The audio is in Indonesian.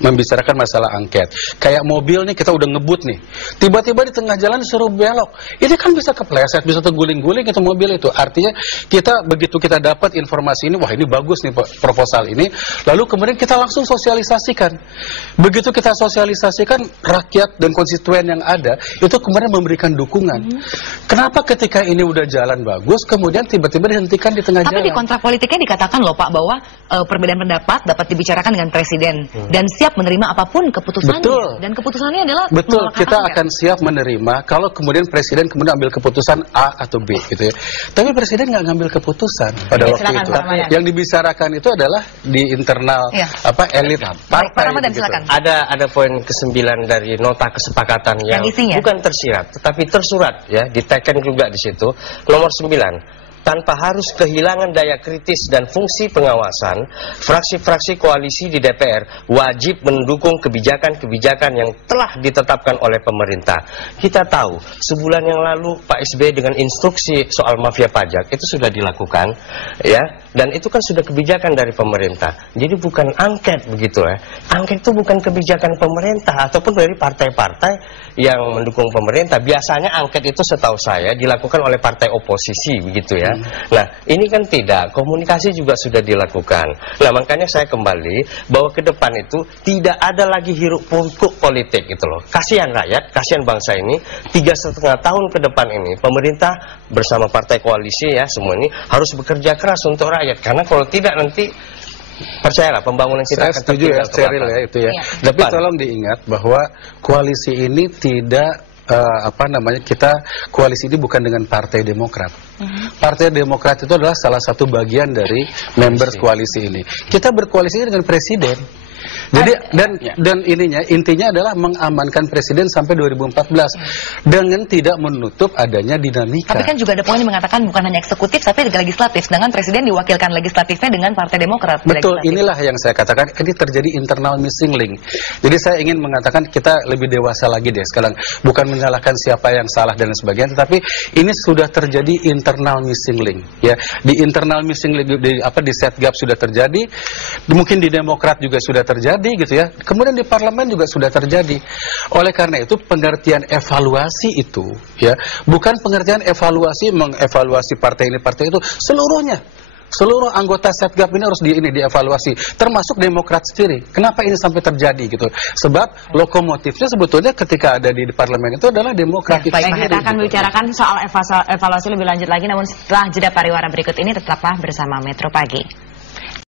membicarakan masalah angket. Kayak mobil nih, kita udah ngebut nih, tiba-tiba di tengah jalan disuruh belok, ini kan bisa kepleset, bisa terguling-guling itu mobil itu. Artinya kita begitu kita dapat informasi ini, wah ini bagus nih proposal ini, lalu kemudian kita langsung sosialisasikan. Begitu kita sosialisasikan, rakyat dan konstituen yang ada itu kemudian memberikan dukungan. Kenapa ketika ini udah jalan bagus, kemudian tiba-tiba dihentikan di tengah jalan? Tapi di kontrak politiknya dikatakan loh Pak bahwa perbedaan pendapat dapat dibicarakan dengan Presiden dan siap menerima apapun keputusannya. Betul. Dan keputusannya adalah betul, kita akan siap menerima kalau kemudian Presiden kemudian ambil keputusan A atau B gitu ya. Tapi Presiden nggak ngambil keputusan pada waktu itu. Yang dibicarakan itu adalah di internal elit partai. Gitu. Ada poin ke-9 dari nota kesepakatan yang bukan tersirat tetapi tersurat ya, diteken juga di situ. Nomor 9. Tanpa harus kehilangan daya kritis dan fungsi pengawasan, fraksi-fraksi koalisi di DPR wajib mendukung kebijakan-kebijakan yang telah ditetapkan oleh pemerintah. Kita tahu, sebulan yang lalu Pak SBY dengan instruksi soal mafia pajak itu sudah dilakukan, ya, dan itu kan sudah kebijakan dari pemerintah. Jadi bukan angket begitu ya. Angket itu bukan kebijakan pemerintah ataupun dari partai-partai yang mendukung pemerintah. Biasanya angket itu setahu saya dilakukan oleh partai oposisi begitu ya. Nah, ini kan tidak, komunikasi juga sudah dilakukan. Nah, makanya saya kembali bahwa ke depan itu tidak ada lagi hiruk pikuk politik gitu loh. Kasihan rakyat, kasihan bangsa ini. 3,5 tahun ke depan ini pemerintah bersama partai koalisi ya semua ini harus bekerja keras untuk rakyat, karena kalau tidak nanti percayalah pembangunan kita akan tertinggal. Saya setuju ya itu ya. Tapi tolong diingat bahwa koalisi ini tidak koalisi ini bukan dengan Partai Demokrat. Partai Demokrat itu adalah salah satu bagian dari members koalisi ini. Kita berkoalisi dengan Presiden. Jadi dan intinya adalah mengamankan Presiden sampai 2014 dengan tidak menutup adanya dinamika. Tapi kan juga ada poin yang mengatakan bukan hanya eksekutif tapi juga legislatif, dengan Presiden diwakilkan legislatifnya dengan Partai Demokrat. Betul, inilah yang saya katakan, ini terjadi internal missing link. Jadi saya ingin mengatakan kita lebih dewasa lagi deh sekarang, bukan menyalahkan siapa yang salah dan sebagainya, tetapi ini sudah terjadi internal missing link ya. Di internal missing link di Setgap sudah terjadi, mungkin di Demokrat juga sudah terjadi gitu ya. Kemudian di parlemen juga sudah terjadi. Oleh karena itu pengertian evaluasi itu ya, bukan pengertian evaluasi mengevaluasi partai ini partai itu, seluruhnya. Seluruh anggota Setgap ini harus dievaluasi, termasuk Demokrat sendiri. Kenapa ini sampai terjadi gitu? Sebab lokomotifnya sebetulnya ketika ada di parlemen itu adalah Demokrat. Baik, kita akan membicarakan soal evaluasi lebih lanjut lagi, namun setelah jeda pariwara berikut ini tetaplah bersama Metro Pagi.